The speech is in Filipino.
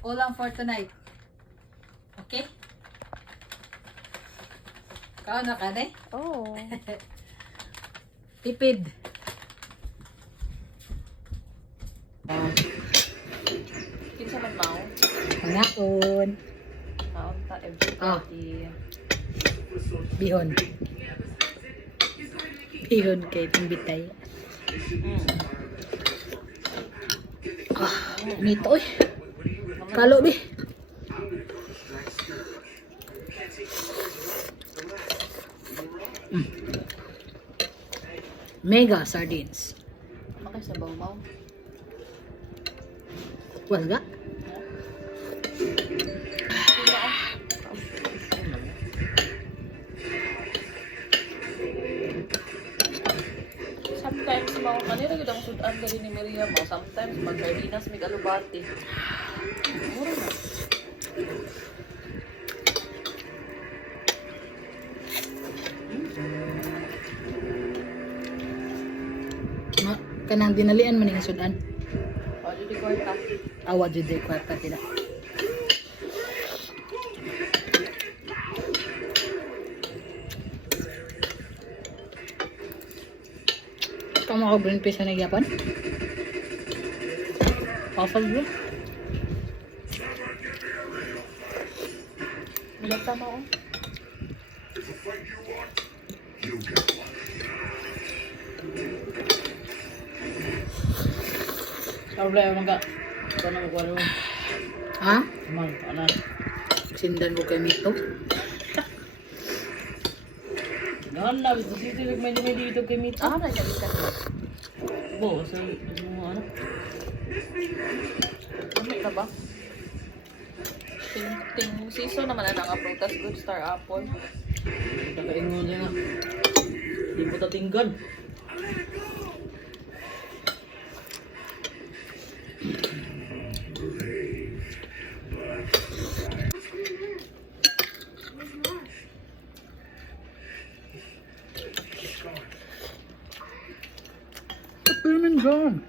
ulam for tonight. Okay? Kao na ka, ne? Oh. Tipid. Kinsa man mao? Pangaon. Naunta everybody. Bihon. Bihon kay timbitay. Nito oy. Kalo bi. Mega sardines. Makay sa bawmaw. Was ga? Sometimes mao kanira gid ang sudan dali ni Maria mo. Sometimes magkardinas mig alubati. Mura na. Kanang dinalian man nga sudan. O di kwarta. Awa jud day kwarta tila. Kamu ako green peas na nagyapan? Pasal bro. Milata mao. Problema man ka. Ito na magwala mo. Ha? Man, ano? Sindan ko kay Mito. Nahan na, ito sitilig may dito kay Mito. Ah, na siya bisan. Bo, sa mga ano? Ano ka ba? Ting season naman na ang prutas, good star apple. Kakaingon niya nga. Di po tatinggan. Peppermint gone.